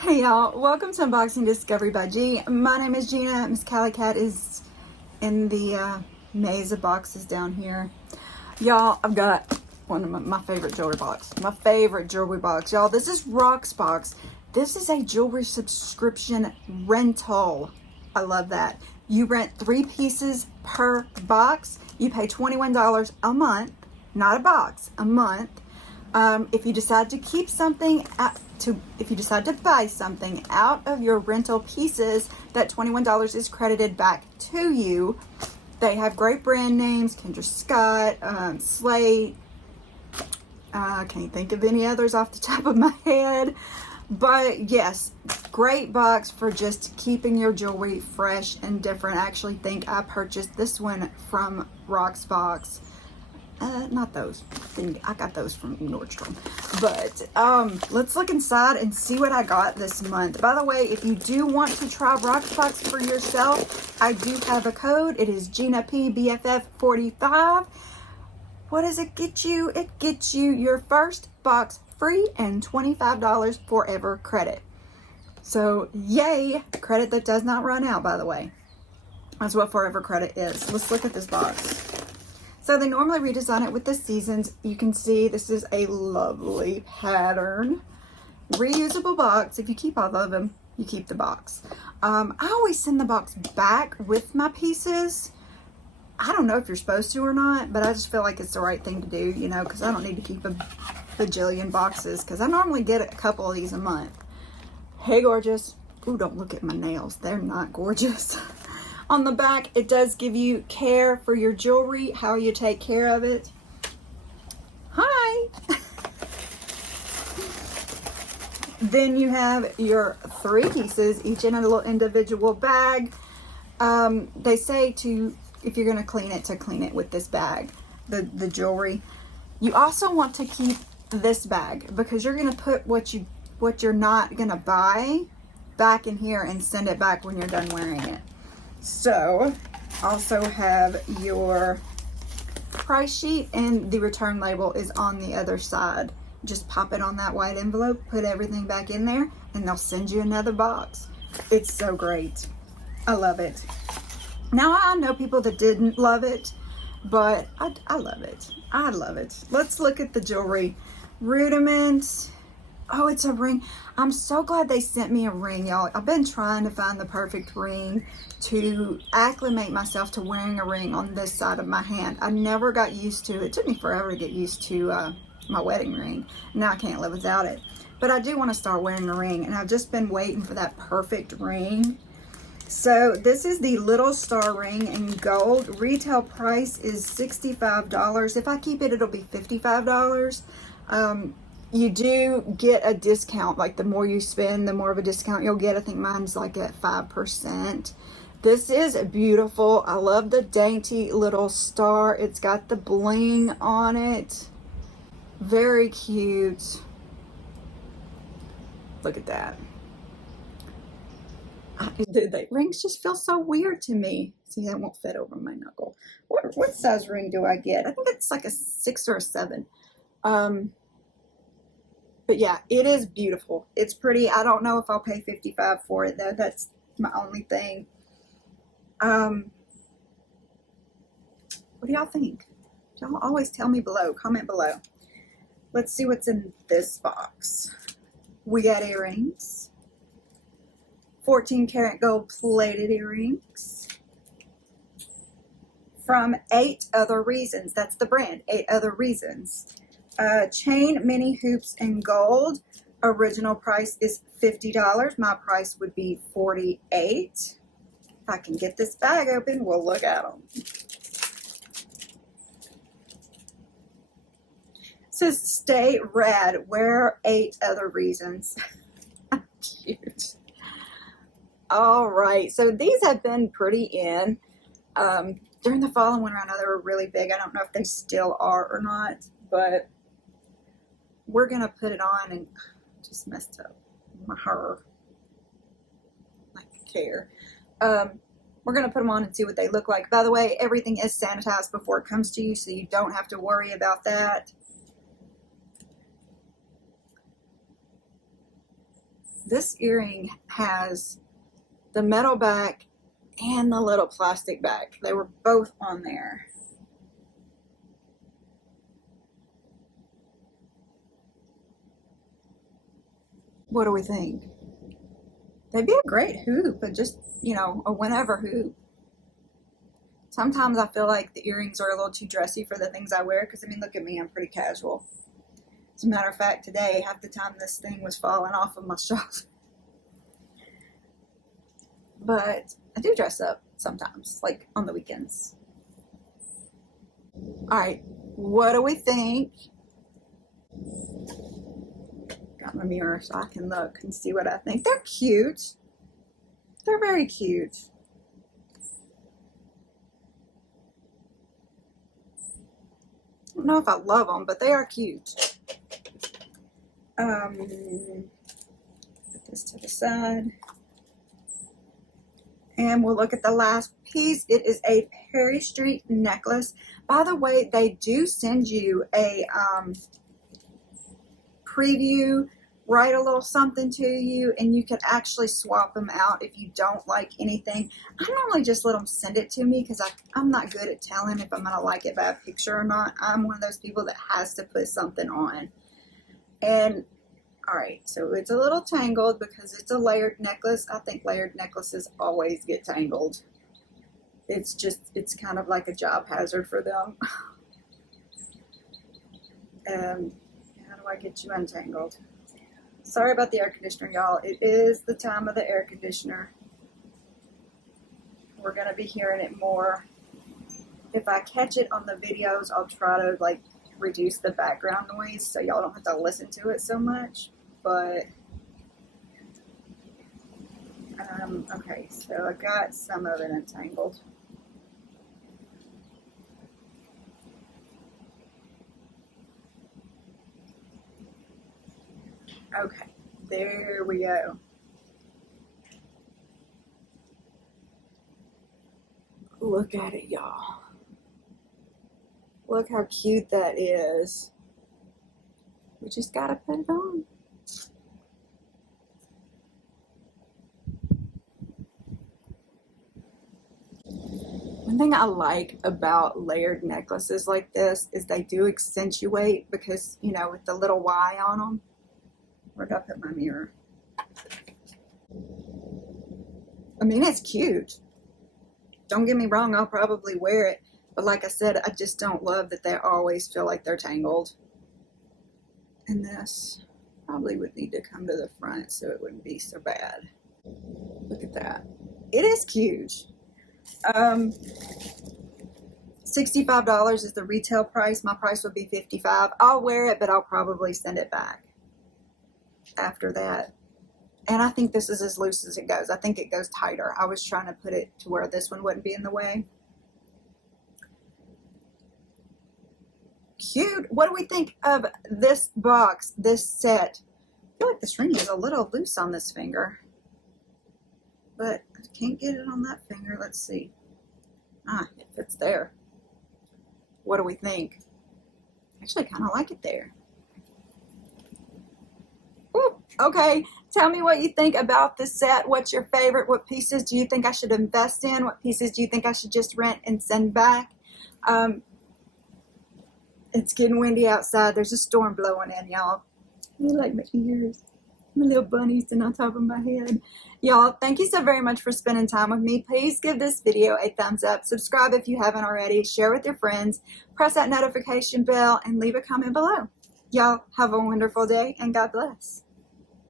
Hey y'all, welcome to Unboxing Discovery by G. My name is Gina. Miss Callie Cat is in the maze of boxes down here. Y'all, I've got one of my favorite jewelry box. My favorite jewelry box. Y'all, this is Rocksbox. This is a jewelry subscription rental. I love that. You rent 3 pieces per box. You pay $21 a month. Not a box, a month. If you decide to keep something if you decide to buy something out of your rental pieces, that $21 is credited back to you. They have great brand names: Kendra Scott, Slate. I can't think of any others off the top of my head. But yes, great box for just keeping your jewelry fresh and different. I actually think I purchased this one from Rocksbox. Not those. I got those from Nordstrom. But let's look inside and see what I got this month. By the way, if you do want to try Rocksbox for yourself, I do have a code. It is Gina P BFF 45. What does it get you? It gets you your first box free and $25 forever credit. So yay, credit that does not run out, by the way. That's what forever credit is. Let's look at this box. So they normally redesign it with the seasons. You can see this is a lovely pattern. Reusable box. If you keep all of them, you keep the box. I always send the box back with my pieces. I don't know if you're supposed to or not, but I just feel like it's the right thing to do, you know, because I don't need to keep a bajillion boxes, because I normally get a couple of these a month. Hey, gorgeous. Ooh, don't look at my nails. They're not gorgeous. On the back, it does give you care for your jewelry, how you take care of it. Hi! Then you have your 3 pieces, each in a little individual bag. They say if you're going to clean it with this bag, the jewelry. You also want to keep this bag, because you're going to put what you're not going to buy back in here and send it back when you're done wearing it. So, also have your price sheet, and the return label is on the other side. Just pop it on that white envelope, put everything back in there, and they'll send you another box. It's so great. I love it. Now, I know people that didn't love it, but I love it. I love it. Let's look at the jewelry. Rudiment. Oh, it's a ring. I'm so glad they sent me a ring, y'all. I've been trying to find the perfect ring to acclimate myself to wearing a ring on this side of my hand. I never got used to it. It took me forever to get used to my wedding ring. Now I can't live without it. But I do want to start wearing a ring, and I've just been waiting for that perfect ring. So this is the little star ring in gold. Retail price is $65. If I keep it, it'll be $55. You do get a discount. Like, the more you spend, the more of a discount you'll get. I think mine's like at 5%. This is beautiful. I love the dainty little star. It's got the bling on it. Very cute. Look at that. The rings just feel so weird to me. See, that won't fit over my knuckle. What size ring do I get? I think it's like a 6 or a 7. But yeah, it is beautiful. It's pretty. I don't know if I'll pay $55 for it, though. That's my only thing. What do y'all think? Y'all always tell me below. Comment below. Let's see what's in this box. We got earrings. 14 karat gold plated earrings. From 8 Other Reasons. That's the brand. 8 Other Reasons. Chain mini hoops in gold. Original price is $50. My price would be $48. If I can get this bag open, we'll look at them. It says stay rad. Wear 8 Other Reasons. Cute. All right. So these have been pretty in. During the fall and winter, I know they were really big. I don't know if they still are or not, but we're going to put it on, and just messed up my hair. Like care. We're going to put them on and see what they look like. By the way, everything is sanitized before it comes to you, so you don't have to worry about that. This earring has the metal back and the little plastic back. They were both on there. What do we think? They'd be a great hoop, but just, you know, a whenever hoop. Sometimes I feel like the earrings are a little too dressy for the things I wear, because I mean, look at me, I'm pretty casual. As a matter of fact, today, half the time this thing was falling off of my shoulder. But I do dress up sometimes, like on the weekends. All right, what do we think? Got my mirror so I can look and see what I think. They're cute. They're very cute. I don't know if I love them, but they are cute. Put this to the side. And we'll look at the last piece. It is a Perry Street necklace. By the way, they do send you a preview, write a little something to you, and you can actually swap them out if you don't like anything. I normally just let them send it to me because I'm not good at telling if I'm going to like it by a picture or not. I'm one of those people that has to put something on. And all right, so it's a little tangled because it's a layered necklace. I think layered necklaces always get tangled. It's kind of like a job hazard for them. How do I get you untangled? Sorry about the air conditioner, y'all. It is the time of the air conditioner. We're going to be hearing it more. If I catch it on the videos, I'll try to like reduce the background noise so y'all don't have to listen to it so much. But okay, so I got some of it entangled. Okay, there we go. Look at it, y'all. Look how cute that is. We just gotta put it on. One thing I like about layered necklaces like this is they do accentuate because, you know, with the little Y on them. Where'd I put my mirror? I mean, it's cute. Don't get me wrong, I'll probably wear it. But like I said, I just don't love that they always feel like they're tangled. And this probably would need to come to the front so it wouldn't be so bad. Look at that. It is cute. $65 is the retail price. My price would be $55. I'll wear it, but I'll probably send it back after that. And I think this is as loose as it goes. I think it goes tighter. I was trying to put it to where this one wouldn't be in the way. Cute. What do we think of this box, this set? I feel like this ring is a little loose on this finger, but I can't get it on that finger. Let's see. It fits there. What do we think? Actually, kind of like it there. Ooh, okay, tell me what you think about this set. What's your favorite? What pieces do you think I should invest in? What pieces do you think I should just rent and send back? It's getting windy outside. There's a storm blowing in, y'all. You like my ears. My little bunnies sitting on top of my head. Y'all, thank you so very much for spending time with me. Please give this video a thumbs up. Subscribe if you haven't already. Share with your friends. Press that notification bell and leave a comment below. Y'all have a wonderful day and God bless.